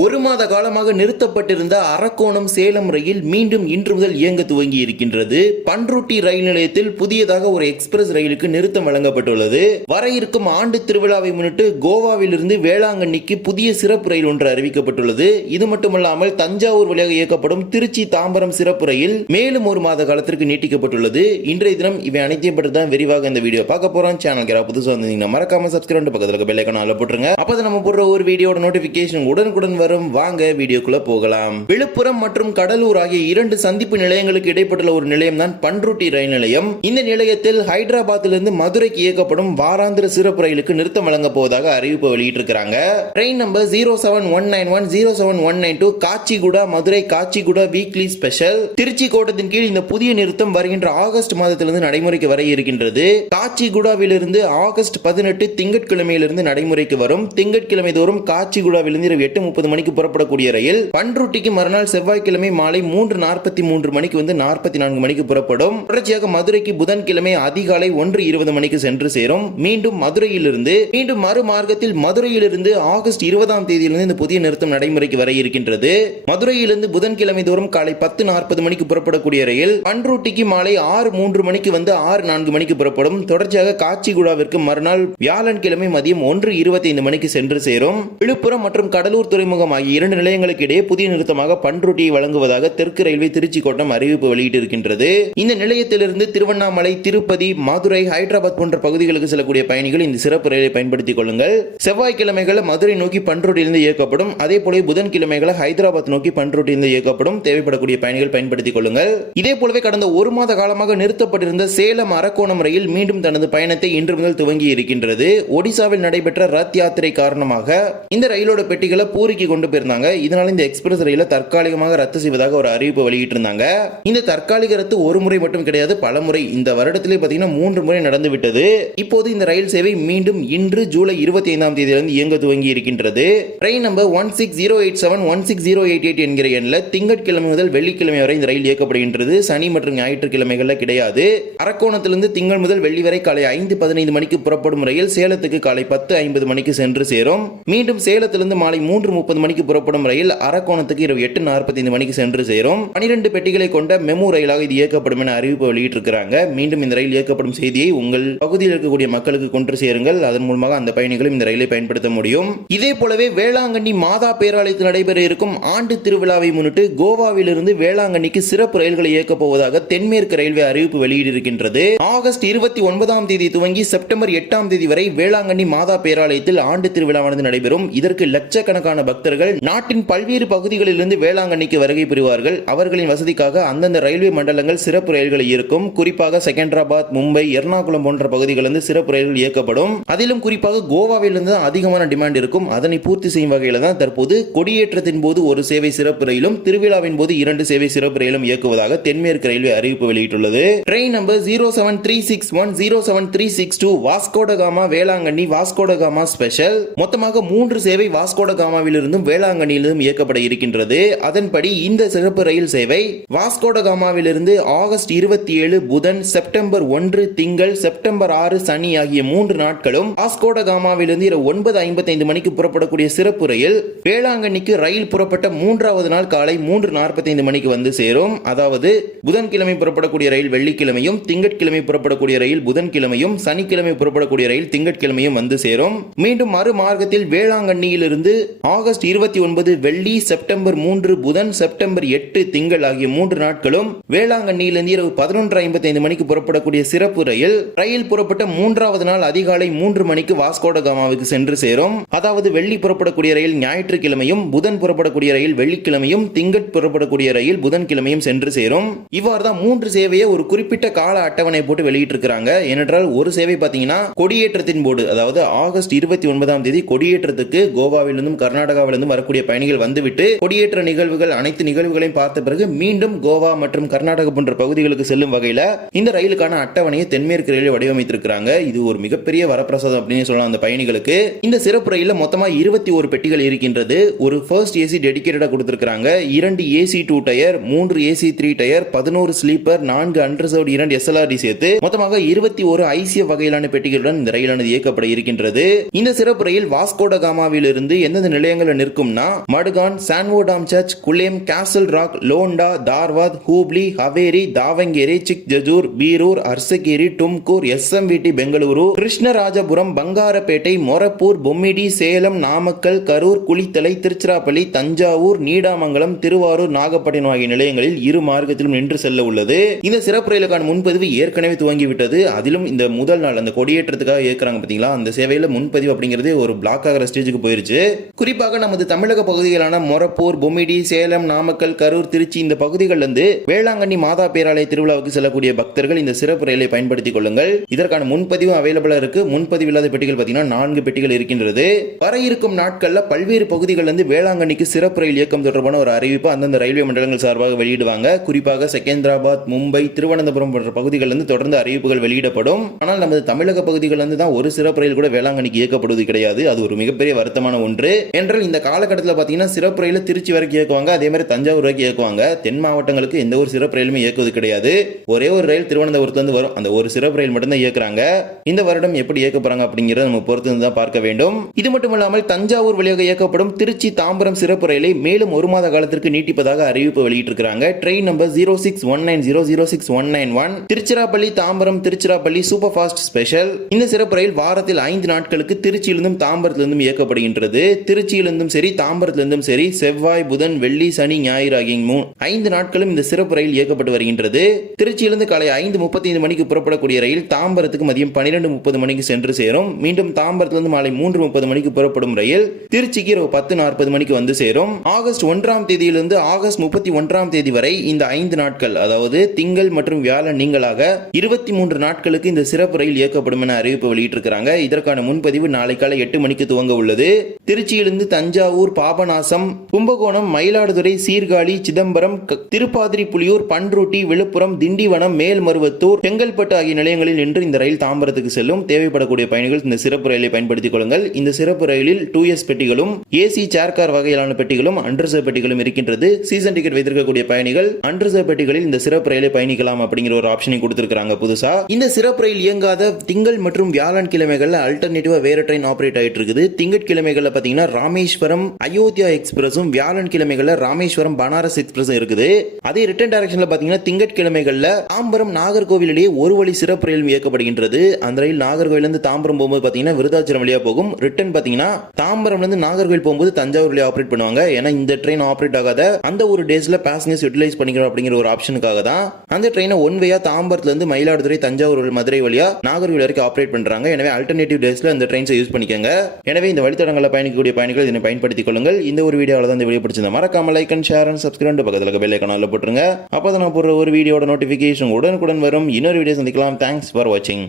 ஒரு மாத காலமாக நிறுத்தப்பட்டிருந்த அரக்கோணம் சேலம் ரயில் மீண்டும் இன்று முதல் இயங்க துவங்கி இருக்கின்றது பன்ருட்டி ரயில் நிலையத்தில் புதியதாக ஒரு எக்ஸ்பிரஸ் ரயிலுக்கு நிறுத்தம் வழங்கப்பட்டுள்ளது. வர இருக்கும் ஆண்டு திருவிழாவை முன்னிட்டு கோவாவிலிருந்து வேளாங்கண்ணிக்கு புதிய சிறப்பு ரயில் ஒன்று அறிவிக்கப்பட்டுள்ளது. இது மட்டுமல்லாமல் தஞ்சாவூர் வழியாக இயக்கப்படும் திருச்சி தாம்பரம் சிறப்பு ரயில் மேலும் ஒரு மாத காலத்திற்கு நீட்டிக்கப்பட்டுள்ளது. இன்றைய தினம் இவை அனைத்தையும் பற்றி தான் விரிவாக இந்த வீடியோ பார்க்க போறோம். சேனல் கேரா புதுசாக வந்தீங்கன்னா மறக்காம சப்ஸ்கிரைப் பக்கத்தில் இருக்க போட்டுருங்க. அப்போ நம்ம போடுற ஒரு வீடியோட நோட்டிபிகேஷன் உடனுக்குடன் வரும். வாங்க வீடியோக்குள்ள போகலாம். விழுப்புரம் மற்றும் கடலூர் ஆகிய இரண்டு சந்திப்பு நிலையங்களுக்கு இடைப்பட்டுள்ள ஒரு நிலையம் தான் பன்ருட்டி ரயில் நிலையம். இந்த நிலையத்தில் ஹைதராபாத்திலிருந்து மதுரைக்கு இயக்கப்படும் வாராந்திர சிறப்பு ரயிலுக்கு நிறுத்தம் வழங்க போவதாக அறிவிப்பு வெளியிட்டிருக்கிறாங்க. Train number zero seven one nine one zero seven one nine two Kacheguda Madurai Kacheguda weekly special. Trichy கோட்டத்தின் கீழ் இந்த புதிய நிறுத்தம் வருகின்ற ஆகஸ்ட் மாதத்திலிருந்து நடைமுறைக்கு வர இருக்கின்றது. காச்சிகுடாவிலிருந்து ஆகஸ்ட் பதினெட்டு திங்கட்கிழமையிலிருந்து நடைமுறைக்கு வரும். திங்கட்கிழமை தோறும் காச்சிகுடாவிலிருந்து இரவு எட்டு முப்பது மணிக்கு புறப்படக்கூடிய ரயில் பன்ருட்டிக்கு மறுநாள் செவ்வாய்க்கிழமை மாலை மூன்று நாற்பத்தி மூன்று மணிக்கு வந்து நாற்பத்தி நான்கு மணிக்கு புறப்படும். தொடர்ச்சியாக மதுரைக்கு புதன்கிழமை அதிகாலை ஒன்று இருபது மணிக்கு சென்று சேரும். மீண்டும் மதுரையிலிருந்து மீண்டும் மறுமார்க்கத்தில் மதுரையிலிருந்து ஆகஸ்ட் இருபதாம் தேதியிலிருந்து இந்த புதிய நிறுத்தம் நடைமுறைக்கு வர இருக்கின்றது. மதுரையிலிருந்து புதன்கிழமை தோறும் காலை பத்து நாற்பது மணிக்கு புறப்படக்கூடிய ரயில் பன்ருட்டிக்கு மாலை ஆறு மூன்று மணிக்கு வந்து ஆறு நான்கு மணிக்கு புறப்படும். தொடர்ச்சியாக காச்சிகுடாவிற்கு மறுநாள் வியாழன்கிழமை மதியம் ஒன்று இருபத்தி ஐந்து மணிக்கு சென்று சேரும். விழுப்புரம் மற்றும் கடலூர் துறைமுகம் ஆகிய இரண்டு நிலையங்களுக்கு இடையே புதிய நிறுத்தமாக பன்ருட்டியை வழங்குவதாக தெற்கு ரயில்வே திருச்சி கோட்டம் அறிவிப்பு வெளியிட்டிருக்கின்றது. இந்த நிலையத்திலிருந்து திருவண்ணாமலை திருப்பதி மதுரை ஹைதராபாத் போன்ற பகுதிகளுக்கு செல்லக்கூடிய பயணிகள் இந்த சிறப்பு ரயிலை பயன்படுத்திக் கொள்ளுங்கள். செவ்வாய்க்கிழமைகள் மதுரை நோக்கி பன்ருட்டியிலிருந்து இயக்கப்படும். அதே போல புதன்கிழமைகளை ஹைதராபாத் நோக்கி பன்ருட்டியிலிருந்து இயக்கப்படும். தேவைப்படக்கூடிய பயணிகள் பயன்படுத்திக் கொள்ளுங்கள். இதே போலவே கடந்த ஒரு மாத காலமாக நிறுத்தப்பட்டிருந்த சேலம் அரக்கோணம் ரயில் மீண்டும் தனது பயணத்தை இன்று முதல் துவங்கி இருக்கின்றது ஒடிசாவில் நடைபெற்ற ரத் யாத்திரை காரணமாக இந்த ரயிலோட பெட்டிகளை பூரிக்கு கொண்டு போயிருந்தாங்க. இதனால இந்த எக்ஸ்பிரஸ் ரயிலை தற்காலிகமாக ரத்து செய்வதாக ஒரு அறிவிப்பு வெளியிட்டிருந்தாங்க. இந்த தற்காலிக ரத்து ஒரு முறை மட்டும் கிடையாது பல முறை. இந்த வருடத்திலே பார்த்தீங்கன்னா மூன்று முறை நடந்து விட்டது. இப்போது இந்த ரயில் சேவை மீண்டும் இன்று ஜூலை இருபத்தி ஐந்தாம் தேதியிலிருந்து இயங்க துவங்கி இருக்கின்றது. Train number one six zero eight seven one six zero eight eight என்கிற எண்ணில் திங்கட்கிழமை முதல் வெள்ளிக்கிழமை வரை இந்த ரயில் இயக்கப்படுகின்றது. சனி மற்றும் ஞாயிற்றுக்கிழமைகளில் கிடையாது. அரக்கோணத்திலிருந்து திங்கள் முதல் வெள்ளி வரை காலை ஐந்து பதினைந்து மணிக்கு புறப்படும் ரயில் சேலத்துக்கு காலை பத்து ஐம்பது மணிக்கு சென்று சேரும். மீண்டும் சேலத்திலிருந்து மாலை மூன்று முப்பது மணிக்கு புறப்படும் ரயில் அரக்கோணத்துக்கு இரவு எட்டு நாற்பத்தைந்து மணிக்கு சென்று சேரும். பனிரெண்டு பெட்டிகளை கொண்ட மெமு ரயிலாக இது இயக்கப்படும் என அறிவிப்பு வெளியிட்டிருக்கிறாங்க. மீண்டும் இந்த ரயில் இயக்கப்படும் செய்தியை உங்கள் பகுதியில் இருக்கக்கூடிய மக்களுக்கு கொண்டு சேருங்கள். அதன் மூலமாக அந்த பயணிகளும் இந்த ரயிலை பயன்படுத்த முடியும். இதே போலவே வேளாங்கண்ணி மாதா பேராலயத்தில் நடைபெற இருக்கும் ஆண்டு திருவிழாவை முன்னிட்டு கோவாவிலிருந்து வேளாங்கண்ணிக்கு சிறப்பு ரயில்களை இயக்கப் போவதாக தென்மேற்கு ரயில்வே அறிவிப்பு வெளியிட்டிருக்கின்றது. ஆகஸ்ட் இருபத்தி ஒன்பதாம் தேதி துவங்கி செப்டம்பர் எட்டாம் தேதி வரை வேளாங்கண்ணி மாதா பேராலயத்தில் ஆண்டு திருவிழாவானது நடைபெறும். இதற்கு லட்சக்கணக்கான பக்தர்கள் நாட்டின் பல்வேறு பகுதிகளிலிருந்து வேளாங்கண்ணிக்கு வருகை புரிவார்கள். அவர்களின் வசதிக்காக அந்தந்த ரயில்வே மண்டலங்கள் சிறப்பு ரயில்களை இருக்கும் குறிப்பாக செகண்டராபாத் மும்பை எர்ணாகுளம் போன்ற பகுதிகளிலிருந்து சிறப்பு ரயில்கள் இயக்கப்படும். அதிலும் குறிப்பாக கோவாவிலிருந்து அதிகமான டிமாண்ட் இருக்கும். அதனை பூர்த்தி செய்யும் வகையில் தான் தற்போது கொடியேற்றத்தின் போது ஒரு சேவை சிறப்பு ரயிலும் திருவிழாவின் போது இரண்டு சேவை சிறப்பு ரயிலும் இயக்குவதாக தென்மேற்கு ரயில்வே அறிவிப்பு வெளியிட்டுள்ளது. Train number zero seven three six one zero seven three six two Vasco da Gama Velankanni Vasco da Gama special. மொத்தமாக மூன்று சேவை வாஸ்கோடகாமாவிலிருந்தும் மற்றும் வேளாங்கண்ணியிலும் இயக்கப்பட இருக்கின்றது. அதன்படி இந்த சிறப்பு ரயில் சேவை வாஸ்கோடகாமாவிலிருந்து ஆகஸ்ட் இருபத்தி ஏழு புதன் செப்டம்பர் ஒன்று திங்கள் செப்டம்பர் ஆறு சனி ஆகிய மூன்று நாட்களும் வாஸ்கோடகாமாவிலிருந்து இரவு ஒன்பது ஐம்பத்தைந்து மணிக்கு புறப்படக்கூடிய சிறப்பு ரயில் வேளாங்கண்ணிக்கு ரயில் புறப்பட்ட மூன்றாவது நாள் காலை மூன்று நாற்பத்தைந்து மணிக்கு வந்து சேரும். அதாவது புதன்கிழமை புறப்படக்கூடிய ரயில் வெள்ளிக்கிழமையும் திங்கட்கிழமை புறப்படக்கூடிய ரயில் புதன்கிழமையும் சனிக்கிழமை புறப்படக்கூடிய ரயில் திங்கட்கிழமையும் வந்து சேரும். மீண்டும் மறு மார்க்கத்தில் வேளாங்கண்ணியிலிருந்து ஆகஸ்ட் இருபத்தி ஒன்பது வெள்ளி செப்டம்பர் மூன்று புதன் செப்டம்பர் எட்டு திங்கள் ஆகிய மூன்று நாட்களும் வேளாங்கண்ணியிலிருந்து இரவு பதினொன்று ஐம்பத்தி ஐந்து மணிக்கு புறப்படக்கூடிய சிறப்பு ரயில் ரயில் புறப்பட்ட மூன்றாவது நாள் அதிகாலை மூன்று மணிக்கு வாஸ்கோடகாமாவுக்கு சென்று சேரும். அதாவது வெள்ளி புறப்படக்கூடிய ரயில் ஞாயிற்றுக்கிழமையும் புதன் புறப்படக்கூடிய ரயில் வெள்ளிக்கிழமையும் திங்கட் புறப்படக்கூடிய ரயில் புதன்கிழமையும் சென்று சேரும். இவ்வாறு தான் மூன்று சேவையை ஒரு குறிப்பிட்ட கால அட்டவணை போட்டு வெளியிட்டிருக்கிறாங்க. ஏனென்றால் ஒரு சேவை பார்த்தீங்கன்னா கொடியேற்றத்தின் போது அதாவது ஆகஸ்ட் இருபத்தி ஒன்பதாம் தேதி கொடியேற்றத்துக்கு கோவாவிலிருந்தும் கர்நாடகாவில் கர்நாடகாவிலிருந்தும் வரக்கூடிய பயணிகள் வந்துவிட்டு கொடியேற்ற நிகழ்வுகள் அனைத்து நிகழ்வுகளையும் பார்த்த பிறகு மீண்டும் கோவா மற்றும் கர்நாடகா போன்ற பகுதிகளுக்கு செல்லும் வகையில் இந்த ரயிலுக்கான அட்டவணையை தென்மேற்கு ரயிலில் வடிவமைத்திருக்கிறாங்க. இது ஒரு மிகப்பெரிய வரப்பிரசாதம் அப்படின்னு சொல்லலாம் அந்த பயணிகளுக்கு. இந்த சிறப்பு ரயிலில் மொத்தமா இருபத்தி ஒரு பெட்டிகள் இருக்கின்றது. ஒரு ஃபர்ஸ்ட் ஏசி டெடிகேட்டடா கொடுத்திருக்காங்க இரண்டு ஏசி டூ டயர் மூன்று ஏசி த்ரீ டயர் பதினோரு ஸ்லீப்பர் நான்கு அன்ரிசர்வ்டு இரண்டு எஸ்எல்ஆர்டி சேர்த்து மொத்தமாக இருபத்தி ஒரு ஐசிஎஃப் வகையிலான பெட்டிகளுடன் இந்த ரயிலானது இயக்கப்பட இருக்கின்றது. இந்த சிறப்பு ரயில் வாஸ்கோட காமாவில் இருந்து எந்தெந்த நிலையங்களில் நிற்கும்னா Madgaon Sanvordem church Kulem Castle Rock Londa Dharwad Hubli Haveri Davangere Chikjajur Birur Arsikere Tumkur SMVT Bengaluru Krishnarajapuram Bangarapet Morappur Bommidi Salem Namakkal Karur Kulithalai Tiruchirappalli Thanjavur Needamangalam Tiruvarur Nagapattinam ஆகிய நிலையங்களில் இரு மார்க்கத்திலும் நின்று செல்ல உள்ளது. இந்த சிறப்பு ரயிலுக்கான முன்பதிவு ஏற்கனவே துவங்கிவிட்டது. அதிலும் இந்த முதல் நாள் அந்த கொடியேற்றத்துக்காக ஏற்கிறாங்க பாத்தீங்களா? அந்த சேவையில முன்பதிவு அப்படிங்கிறது ஒரு பிளாக் ஆகிற ஸ்டேஜுக்கு போயிருச்சு. குறிப்பாக நம்ம நமது தமிழக பகுதிகளான மொரப்பூர் பொமிடி சேலம் நாமக்கல் கரூர் திருச்சி இந்த பகுதிகளிலிருந்து வேளாங்கண்ணி மாதா பேராலய திருவிழாவுக்கு செல்லக்கூடிய பக்தர்கள் இந்த சிறப்பு ரயிலை பயன்படுத்திக் கொள்ளுங்கள். இதற்கான முன்பதிவும் அவைலபிளா இருக்கு. முன்பதிவு இல்லாத பெட்டிகள் பாத்தீங்கன்னா நான்கு பெட்டிகள் இருக்கின்றது. வர இருக்கும் நாட்கள்ல பல்வேறு பகுதிகளில் இருந்து வேளாங்கண்ணிக்கு சிறப்பு ரயில் இயக்கம் தொடர்பான ஒரு அறிவிப்பு அந்தந்த ரயில்வே மண்டலங்கள் சார்பாக வெளியிடுவாங்க. குறிப்பாக செகந்திராபாத் மும்பை திருவனந்தபுரம் போன்ற பகுதிகளிலிருந்து தொடர்ந்து அறிவிப்புகள் வெளியிடப்படும். ஆனால் நமது தமிழக பகுதிகளிலிருந்து தான் ஒரு சிறப்பு ரயில் கூட வேளாங்கண்ணிக்கு இயக்கப்படுவது கிடையாது. அது ஒரு மிகப்பெரிய வருத்தமான ஒன்று. என்றால் இந்த காலகட்டத்தில் பார்த்தீங்கன்னா சிறப்பு ரயில் திருச்சி வரைக்கும் இயக்குவாங்க. அதே மாதிரி தஞ்சாவூர் வரைக்கும் இயக்குவாங்க. தென் மாவட்டங்களுக்கு எந்த ஒரு சிறப்பு ரயிலுமே இயக்குவது கிடையாது. ஒரே ஒரு ரயில் திருவனந்தபுரத்துலேருந்து வரும். அந்த ஒரு சிறப்பு ரயில் மட்டும்தான் இயக்குறாங்க. இந்த வருடம் எப்படி இயக்க போறாங்க அப்படிங்கிறத நம்ம பொறுத்து தான் பார்க்க வேண்டும். இது மட்டும் இல்லாமல் தஞ்சாவூர் வழியாக இயக்கப்படும் திருச்சி தாம்பரம் சிறப்பு ரயிலை மேலும் ஒரு மாத காலத்திற்கு நீட்டிப்பதாக அறிவிப்பு வெளியிட்டிருக்கிறாங்க. Train number zero six one nine zero zero six one nine one. Tiruchirappalli Tambaram Tiruchirappalli super fast special. இந்த சிறப்பு ரயில் வாரத்தில் ஐந்து நாட்களுக்கு திருச்சியிலிருந்தும் தாம்பரத்திலிருந்தும் இயக்கப்படுகின்றது. திருச்சியிலிருந்தும் சரி தாம்பரத்திலிருந்தும் சரி செவ்வாய் புதன் வெள்ளி சனி ஞாயிறு ஆகிய ஐந்து நாட்களும் இந்த சிறப்பு ரயில் இயக்கப்பட்டு வருகின்றது. திருச்சியிலிருந்து காலை ஐந்து முப்பத்தி ஐந்து மணிக்கு புறப்படக்கூடிய ரயில் தாம்பரத்துக்கு மதியம் பன்னிரெண்டு முப்பது மணிக்கு சென்று சேரும். மீண்டும் தாம்பரத்திலிருந்து மாலை மூன்று முப்பது மணிக்கு புறப்படும் ரயில் திருச்சிக்கு இரவு பத்து நாற்பது மணிக்கு வந்து சேரும். ஆகஸ்ட் ஒன்றாம் தேதியிலிருந்து ஆகஸ்ட் முப்பத்தி ஒன்றாம் தேதி வரை இந்த ஐந்து நாட்கள் அதாவது திங்கள் மற்றும் வியாழன் நீங்களாக இருபத்தி மூன்று நாட்களுக்கு இந்த சிறப்பு ரயில் இயக்கப்படும் என அறிவிப்பு வெளியிட்டிருக்கிறாங்க. இதற்கான முன்பதிவு நாளை காலை எட்டு மணிக்கு துவங்க உள்ளது. திருச்சியிலிருந்து தஞ்சாவூர் பாபநாசம் கும்பகோணம் மயிலாடுதுறை சீர்காழி சிதம்பரம் திருப்பாதிரி புலியூர் பன்ருட்டி விழுப்புரம் திண்டிவனம் மேல்மருவத்தூர் செங்கல்பட்டு ஆகிய நிலையங்களில் இன்று இந்த ரயில் தாம்பரத்துக்கு செல்லும். தேவைப்படக்கூடிய பயணிகள் இந்த சிறப்பு ரயிலை பயன்படுத்திக் கொள்ளுங்கள். இந்த சிறப்பு ரயிலில் டூ எஸ் பெட்டிகளும் ஏசி சேர்கார் வகையிலான பெட்டிகளும் அன்ரிசர்வ் பெட்டிகளும் இருக்கின்றது. சீசன் டிக்கெட் வைத்திருக்கக்கூடிய பயணிகள் அன்ரிசர்வ் பெட்டிகளில் இந்த சிறப்பு ரயிலை பயணிக்கலாம் அப்படிங்கிற ஒரு ஆப்ஷனை கொடுத்திருக்காங்க புதுசா. இந்த சிறப்பு ரயில் இயங்காத திங்கள் மற்றும் வியாழன் கிழமைகள்ல அல்டர்னேட்டிவா வேற ட்ரெயின் ஆபரேட் ஆயிட்டு இருக்குது திங்கட்கிழமைகள்ல பாத்தீங்கன்னா ராமேஸ்வரம் அயோத்தியா எக்ஸ்பிரஸும் வியாழன் கிழமைகள்ல ராமேஸ்வரம் பனாரஸ் எக்ஸ்பிரஸும் இருக்குது. அதே ரிட்டர்ன் டைரக்ஷன்ல பாத்தீங்கன்னா திங்கட்கிழமைகள்ல தாம்பரம் நாகர்கோவிலிடையே ஒரு வழி சிறப்பு ரயில் இயக்கப்படுகின்றது. அந்த ரயில் நாகர்கோவில் இருந்து தாம்பரம் போகும்போது பாத்தீங்கன்னா விருதாச்சலம் வழியா போகும். ரிட்டர்ன் பாத்தீங்கன்னா தாம்பரம்ல இருந்து நாகர்கோவில் போகும்போது தஞ்சாவூர் வழியா ஆப்ரேட் பண்ணுவாங்க. ஏன்னா இந்த ட்ரெயின் ஆப்ரேட் ஆகாத அந்த ஒரு டேஸ்ல பேசஞ்சர்ஸ் யூட்டிலைஸ் பண்ணிக்கிறோம் அப்படிங்கிற ஒரு ஆப்ஷனுக்காக தான் அந்த ட்ரெயினை ஒன் வேயா தாம்பரத்துல இருந்து மயிலாடுதுறை தஞ்சாவூர் மதுரை வழியா நாகர்கோவில் வரைக்கும் ஆப்ரேட் பண்றாங்க. எனவே அல்டர்னேட்டிவ் டேஸ்ல இந்த ட்ரெயின்ஸை யூஸ் பண்ணிக்கோங்க. எனவே இந்த வழித்தடங்களில் பயணிக்கக்கூடிய பயணிகள் இதனை பயன்படுத்திக் கொள்ளுங்கள். இந்த ஒரு வீடியோவில் தான் இந்த வீடியோ பிடிச்சிருந்தா மறக்காம like and share and subscribe பக்கத்தில் பெல் ஐக்கானில் போட்டுருங்க. அப்போ தான் நான் போடுற ஒரு வீடியோட நோட்டிஃபிகேஷன் உடனுக்குடன் வரும். இன்னொரு வீடியோ சந்திக்கலாம். தேங்க்ஸ் ஃபார் வாட்சிங்